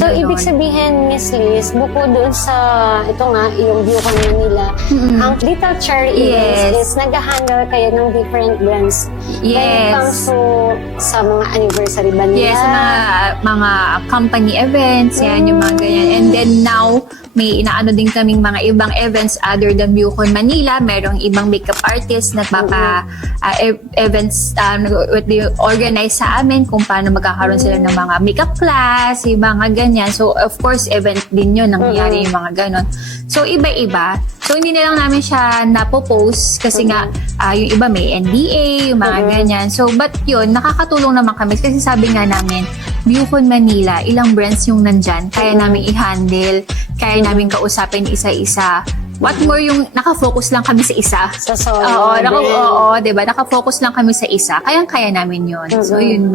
So, Ganon. ibig sabihin, Miss Liz, bukod doon sa, ito nga, yung Bucon Manila, ang Little Cherry Events is nag-handle kayo ng different brands. When it comes to sa mga anniversary ba nila? Yes, mga company events, yan, yung mga ganyan. And then now, may inaano din kaming mga ibang events other than Bucon Manila. Merong ibang makeup artists na events organize sa amin kung paano magkakaroon sila ng mga makeup class, yung mga ganyan. So, of course, event din yun, nangyayari yung mga ganon. So, iba-iba. So, hindi na lang namin siya napopost kasi nga, yung iba may NDA, yung mga ganyan. So, but yun, nakakatulong naman kami kasi sabi nga namin, Bucon Manila, ilang brands yung nandyan, kaya namin i-handle, kaya namin kausapin isa-isa. What more yung nakafocus lang kami sa isa. Sa solo. Oo, diba? Nakafocus lang kami sa isa. Kayang-kaya namin yun. So, yun.